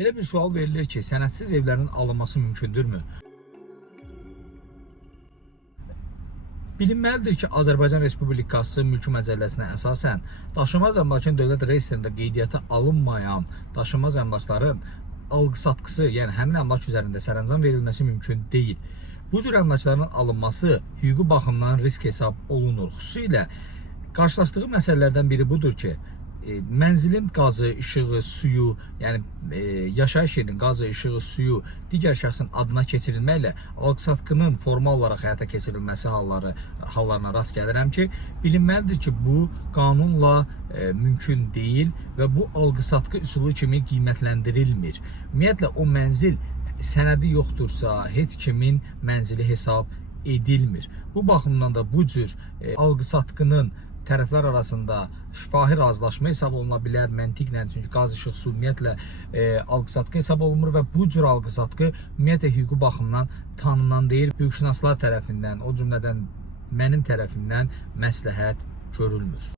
Belə bir sual verilir ki, sənədsiz evlərin alınması mümkündürmü? Bilinməlidir ki, Azərbaycan Respublikası Mülki Məcəlləsinə əsasən daşınmaz əmlakın dövlət reyestrində qeydiyyata alınmayan daşınmaz əmlakların alqı-satqısı, yəni həmin əmlak üzərində sərəncam verilməsi mümkün deyil. Bu cür əmlakların alınması hüquqi baxımdan risk hesab olunur. Xüsusilə qarşılaşdığı məsələlərdən biri budur ki, mənzilin qazı, işığı, suyu, yəni yaşayış yerinin qazı, işığı, suyu digər şəxsin adına keçirilməklə alqı-satqının formal olaraq həyata keçirilməsi hallarına rast gəlirəm ki, bilinməlidir ki, bu qanunla mümkün deyil və bu alqı-satqı üsulu kimi qiymətləndirilmir. Ümumiyyətlə, o mənzil sənədi yoxdursa, heç kimin mənzili hesab edilmir. Bu baxımdan da bu cür alqı-satqının tərəflər arasında şifahi razılaşma hesab oluna bilər məntiqlə, çünki qaz, işıq, su ümumiyyətlə alqı-satqı hesab olunmur və bu cür alqı-satqı ümumiyyətlə hüquqi baxımdan tanınan deyil, hüquqşünaslar tərəfindən, o cümlədən mənim tərəfimdən məsləhət görülmür.